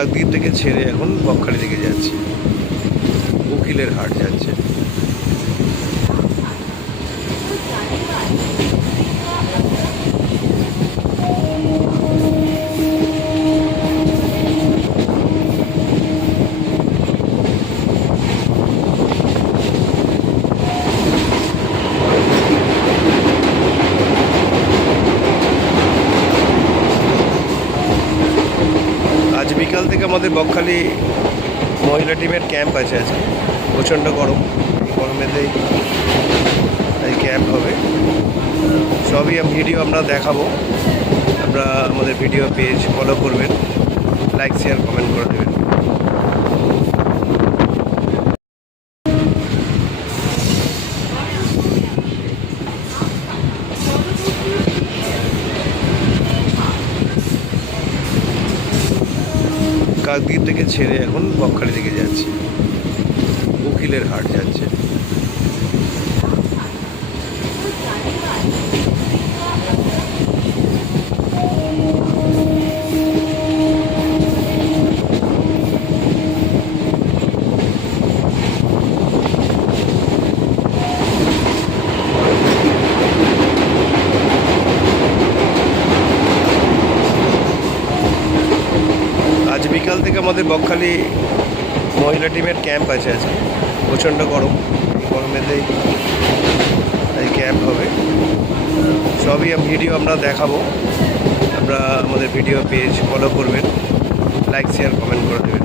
কাকদ্বীপ থেকে ছেড়ে এখন বকখালি দিকে যাচ্ছি, উকিলের হাট যাচ্ছে। আজ বিকাল থেকে আমাদের বকখালি মহিলা টিমের ক্যাম্প আছে। আজকে প্রচণ্ড গরম, এই গরমেতেই এই ক্যাম্প হবে। সবই ভিডিও আমরা দেখাবো। আমরা আমাদের ভিডিও পেজ ফলো করবেন, লাইক শেয়ার কমেন্ট করে দেবেন। কাকদ্বীপ থেকে ছেড়ে এখন বকখালি দিকে যাচ্ছি, উকিলের হাট যাচ্ছে। আজ বিকাল থেকে আমাদের বকখালি মহিলা টিমের ক্যাম্প আছে। আজকে প্রচণ্ড গরম, এই গরমেতেই এই ক্যাম্প হবে। সবই ভিডিও আমরা দেখাবো। আমরা আমাদের ভিডিও পেজ ফলো করবেন, লাইক শেয়ার কমেন্ট করে দেবেন।